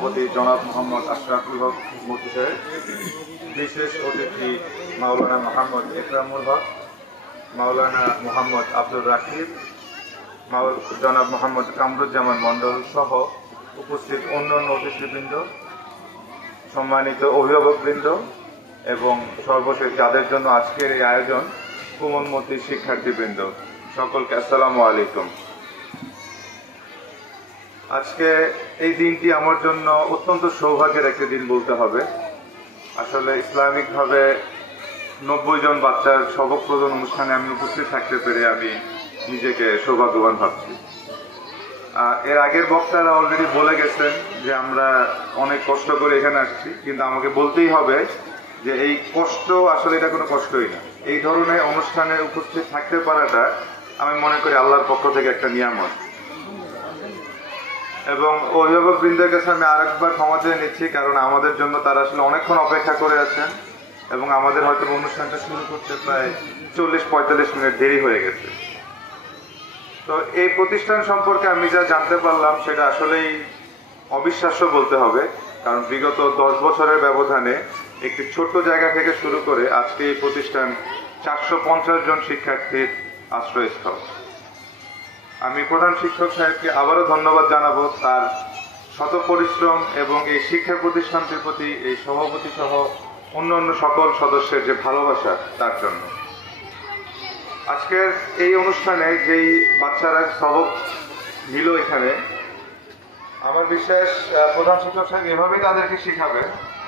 সভাপতি জনাব মোহাম্মদ আশরাফুল হক মুফতি সাহেব, বিশেষ অতিথি মাওলানা মোহাম্মদ একরামুল হক, মাওলানা মোহাম্মদ আব্দুর রাকিব, জনাব মোহাম্মদ কামরুজ্জামান মন্ডল সহ উপস্থিত অন্যান্য অতিথিবৃন্দ, সম্মানিত অভিভাবকবৃন্দ এবং সর্বশেষ যাদের জন্য আজকের এই আয়োজন কোমলমতি শিক্ষার্থীবৃন্দ, সকলকে আসসালামু আলাইকুম। আজকে এই দিনটি আমার জন্য অত্যন্ত সৌভাগ্যের একটি দিন বলতে হবে। আসলে ইসলামিকভাবে 90 জন বাচ্চার সবক প্রদান অনুষ্ঠানে আমি উপস্থিত থাকতে পেরে আমি নিজেকে সৌভাগ্যবান ভাবছি। এর আগের বক্তারা অলরেডি বলে গেছেন যে আমরা অনেক কষ্ট করে এখানে আসছি, কিন্তু আমাকে বলতেই হবে যে এই কষ্ট আসলে এটা কোনো কষ্টই না। এই ধরনের অনুষ্ঠানে উপস্থিত থাকতে পারাটা আমি মনে করি আল্লাহর পক্ষ থেকে একটা নিয়ামত। এবং অভিভাবক বৃন্দের কাছে আমি আরেকবার ক্ষমা চেয়ে নিচ্ছি, কারণ আমাদের জন্য তারা আসলে অনেকক্ষণ অপেক্ষা করে আছেন এবং আমাদের হয়তো অনুষ্ঠানটা শুরু করতে প্রায় 40-45 মিনিট দেরি হয়ে গেছে। তো এই প্রতিষ্ঠান সম্পর্কে আমি যা জানতে পারলাম সেটা আসলেই অবিশ্বাস্য বলতে হবে, কারণ বিগত 10 বছরের ব্যবধানে একটি ছোট্ট জায়গা থেকে শুরু করে আজকে এই প্রতিষ্ঠান 450 জন শিক্ষার্থীর আশ্রয়স্থল। আমি প্রধান শিক্ষক সাহেবকে আবারও ধন্যবাদ জানাবো তার শত পরিশ্রম এবং এই শিক্ষা প্রতিষ্ঠানটির প্রতি এই সভাপতি সহ অন্যান্য সকল সদস্যের যে ভালোবাসা তার জন্য। আজকের এই অনুষ্ঠানে যেই বাচ্চারা সবক নিল এখানে, আমার বিশ্বাস প্রধান শিক্ষক সাহেব এভাবেই তাদেরকে শিখাবে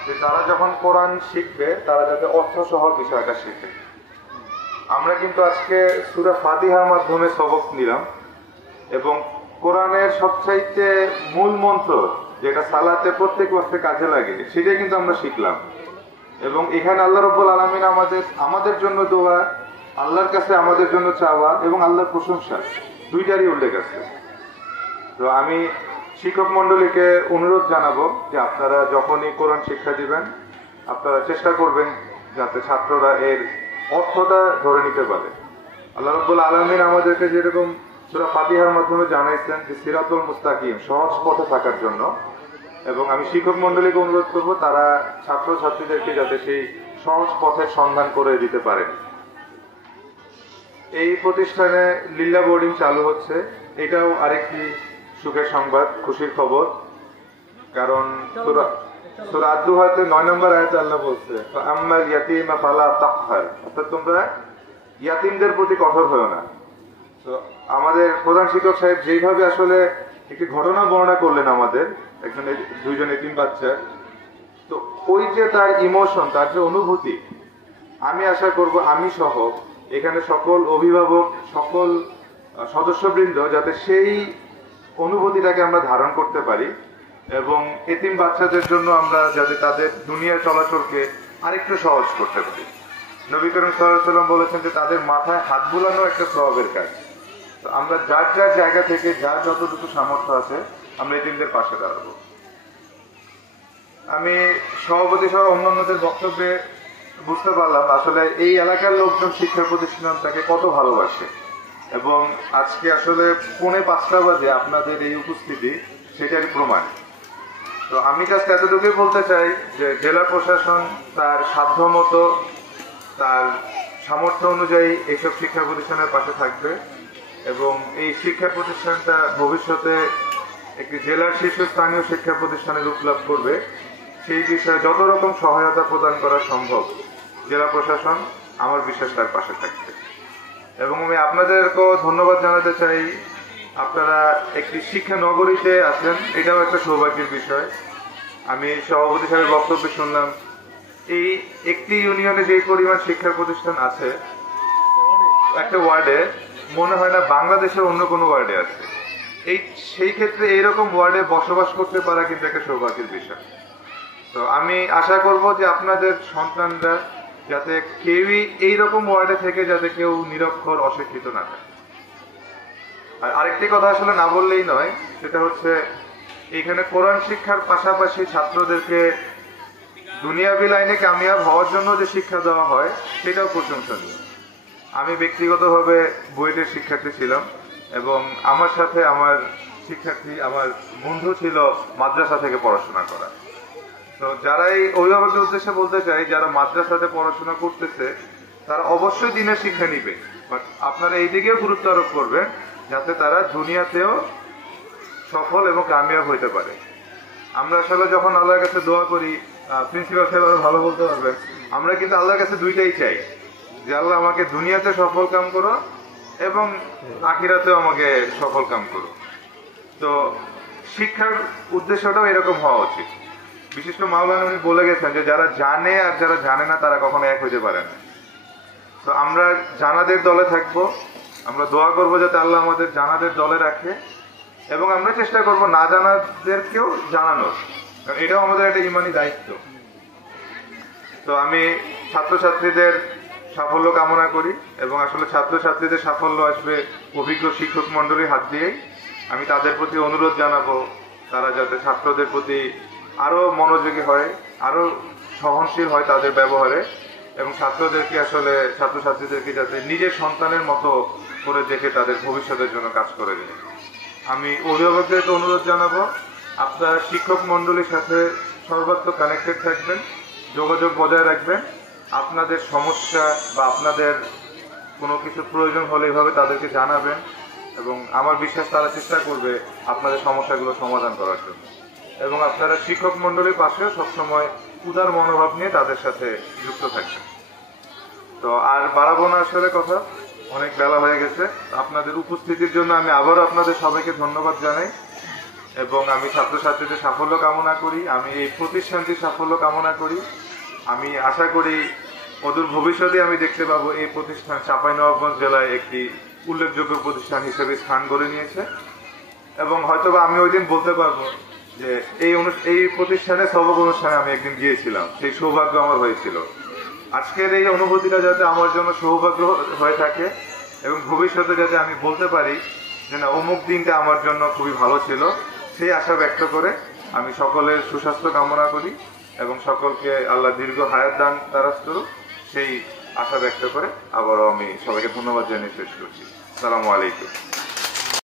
যে তারা যখন কোরআন শিখবে তারা যাতে অর্থ সহ বিষয়টা শিখে। আমরা কিন্তু আজকে সূরা ফাতিহার মাধ্যমে সবক নিলাম এবং কোরআনের সবচাইতে মূল মন্ত্র যেটা সালাতে প্রত্যেক ওয়াক্তে কাজে লাগে সেটাই কিন্তু আমরা শিখলাম। এবং এখানে আল্লাহ রাব্বুল আলামিন আমাদের জন্য দোয়া, আল্লাহর কাছে আমাদের জন্য চাওয়া এবং আল্লাহর প্রশংসা দুইটারই উল্লেখ আছে। তো আমি শিক্ষক মন্ডলীকে অনুরোধ জানাবো যে আপনারা যখনই কোরআন শিক্ষা দিবেন আপনারা চেষ্টা করবেন যাতে ছাত্ররা এর অর্থটা ধরে নিতে পারে। আল্লাহ রাব্বুল আলামিন আমাদেরকে যেরকম সূরা ফাতিহার মাধ্যমে জানাইছেন যে সিরাতুল মুস্তাকিম, সহজ পথে থাকার জন্য, এবং আমি শিক্ষক মন্ডলীকে অনুরোধ করব তারা ছাত্রছাত্রীদেরকে যাতে সেই সহজ পথের সন্ধান করে দিতে পারেন। এই প্রতিষ্ঠানে লিল্লা বোর্ডিং চালু হচ্ছে, এটাও আরেকটি সুখের সংবাদ, খুশির খবর। কারণ সূরা আদ-দুহাতে 9 নম্বর আয়াতে আল্লাহ বলছে আম্মাল ইয়াতীমা ফালা তাকহার, অর্থাৎ তোমরা ইয়াতীমদের প্রতি কঠোর হও না। তো আমাদের প্রধান শিক্ষক সাহেব যেইভাবে আসলে একটি ঘটনা বর্ণনা করলেন আমাদের দুইজন এতিম বাচ্চা, তো ওই যে তার ইমোশন, তার যে অনুভূতি, আমি আশা করব আমি সহ এখানে সকল অভিভাবক, সকল সদস্যবৃন্দ যাতে সেই অনুভূতিটাকে আমরা ধারণ করতে পারি এবং এতিম বাচ্চাদের জন্য আমরা যাতে তাদের দুনিয়ার চলাচলকে আরেকটু সহজ করতে পারি। নবী করিম সাল্লাল্লাহু আলাইহি ওয়াসাল্লাম বলেছেন যে তাদের মাথায় হাত বুলানো একটা সওয়াবের কাজ। তো আমরা যার যার জায়গা থেকে যার যতটুকু সামর্থ্য আছে আমরা এতিমদের পাশে দাঁড়াবো। আমি সভাপতি সহ অন্যান্যদের বক্তব্যে বুঝতে পারলাম আসলে এই এলাকার লোকজন শিক্ষা প্রতিষ্ঠানটাকে কত ভালোবাসে, এবং আজকে আসলে 4:45 বাজে আপনাদের এই উপস্থিতি সেটারই প্রমাণ। তো আমি জাস্ট এতটুকুই বলতে চাই যে জেলা প্রশাসন তার সাধ্যমতো তার সামর্থ্য অনুযায়ী এইসব শিক্ষা প্রতিষ্ঠানের পাশে থাকবে এবং এই শিক্ষা প্রতিষ্ঠানটা ভবিষ্যতে একটি জেলার শীর্ষস্থানীয় শিক্ষা প্রতিষ্ঠানে রূপ লাভ করবে। সেই বিষয়ে যত রকম সহায়তা প্রদান করা সম্ভব জেলা প্রশাসন আমার বিশ্বাস তার পাশে থাকবে। এবং আমি আপনাদেরকেও ধন্যবাদ জানাতে চাই, আপনারা একটি শিক্ষা নগরীতে আছেন, এটাও একটা সৌভাগ্যের বিষয়। আমি সভাপতি সাহেবের বক্তব্য শুনলাম, এই একটি ইউনিয়নে যে পরিমাণ শিক্ষা প্রতিষ্ঠান আছে একটা ওয়ার্ডে, মনে হয় না বাংলাদেশের অন্য কোনো ওয়ার্ডে আছে। সেই ক্ষেত্রে এইরকম ওয়ার্ডে বসবাস করতে পারা কিন্তু একটা সৌভাগ্যের বিষয়। তো আমি আশা করব যে আপনাদের সন্তানরা যাতে কেউই এইরকম ওয়ার্ডে থেকে যাতে কেউ নিরক্ষর অশিক্ষিত না থাকে। আর আরেকটি কথা আসলে না বললেই নয়, সেটা হচ্ছে এখানে কোরআন শিক্ষার পাশাপাশি ছাত্রদেরকে দুনিয়াবি লাইনে কামিয়াব হওয়ার জন্য যে শিক্ষা দেওয়া হয় সেটাও প্রশংসনীয়। আমি ব্যক্তিগতভাবে বুয়েটের শিক্ষার্থী ছিলাম এবং আমার সাথে আমার শিক্ষার্থী আমার বন্ধু ছিল মাদ্রাসা থেকে পড়াশোনা করা। তো যারা এই অভিভাবকের উদ্দেশ্যে বলতে চাই, যারা মাদ্রাসাতে পড়াশোনা করতেছে তারা অবশ্যই দিনের শিক্ষা নিবে, বাট আপনারা এই দিকেও গুরুত্ব আরোপ করবেন যাতে তারা দুনিয়াতেও সফল এবং কামিয়াব হইতে পারে। আমরা আসলে যখন আল্লাহর কাছে দোয়া করি, প্রিন্সিপাল সাহেব আরো ভালো বলতে পারবেন, আমরা কিন্তু আল্লাহর কাছে দুইটাই চাই, যে আল্লাহ আমাকে দুনিয়াতে সফল কাম করো এবং আখিরাতেও আমাকে সফল কাম করো। তো শিক্ষার উদ্দেশ্যটাও এরকম হওয়া উচিত। বিশিষ্ট মাওলানা উনি বলে গেছেন যে যারা জানে আর যারা জানে না তারা কখনো এক হইতে পারে না। তো আমরা জানাদের দলে থাকবো, আমরা দোয়া করবো যাতে আল্লাহ আমাদের জানাদের দলে রাখে, এবং আমরা চেষ্টা করবো না জানাদেরকেও জানানোর, কারণ এটাও আমাদের একটা ইমানি দায়িত্ব। তো আমি ছাত্রছাত্রীদের সাফল্য কামনা করি, এবং আসলে ছাত্রছাত্রীদের সাফল্য আসবে অভিজ্ঞ শিক্ষক মন্ডলীর হাত দিয়েই। আমি তাদের প্রতি অনুরোধ জানাবো তারা যাতে ছাত্রদের প্রতি আরো মনোযোগী হয়, আরো সহনশীল হয় তাদের ব্যবহারে, এবং ছাত্রদেরকে আসলে ছাত্রছাত্রীদেরকে যাতে নিজের সন্তানের মতো করে দেখে তাদের ভবিষ্যতের জন্য কাজ করে দেয়। আমি অভিভাবকদেরকে অনুরোধ জানাবো আপনারা শিক্ষক মন্ডলীর সাথে সর্বাত্মক কানেক্টেড থাকবেন, যোগাযোগ বজায় রাখবেন। আপনাদের সমস্যা বা আপনাদের কোনো কিছু প্রয়োজন হলে এভাবে তাদেরকে জানাবেন, এবং আমার বিশ্বাস তারা চেষ্টা করবে আপনাদের সমস্যাগুলো সমাধান করার জন্য। এবং আপনারা শিক্ষক মন্ডলীর পাশেও সবসময় উদার মনোভাব নিয়ে তাদের সাথে যুক্ত থাকবেন। তো আর বাড়াবো না, আসলে কথা অনেক বেলা হয়ে গেছে। আপনাদের উপস্থিতির জন্য আমি আবারও আপনাদের সবাইকে ধন্যবাদ জানাই, এবং আমি ছাত্রছাত্রীদের সাফল্য কামনা করি, আমি এই প্রতিষ্ঠানটির সাফল্য কামনা করি। আমি আশা করি অদূর ভবিষ্যতে আমি দেখতে পাবো এই প্রতিষ্ঠান চাঁপাইনবাবগঞ্জ জেলায় একটি উল্লেখযোগ্য প্রতিষ্ঠান হিসেবে স্থান গড়ে নিয়েছে, এবং হয়তোবা আমি ওই দিন বলতে পারবো যে এই প্রতিষ্ঠানে সবক অনুষ্ঠানে আমি একদিন গিয়েছিলাম, সেই সৌভাগ্য আমার হয়েছিল। আজকের এই অনুভূতিটা যাতে আমার জন্য সৌভাগ্য হয়ে থাকে, এবং ভবিষ্যতে যাতে আমি বলতে পারি যে না, অমুক দিনটা আমার জন্য খুবই ভালো ছিল, সেই আশা ব্যক্ত করে আমি সকলের সুস্বাস্থ্য কামনা করি, এবং সকলকে আল্লাহ দীর্ঘ হায়াত দান দারাজ করুক, সেই আশা ব্যক্ত করে আবারও আমি সবাইকে ধন্যবাদ জানিয়ে শেষ করছি। আসসালামু আলাইকুম।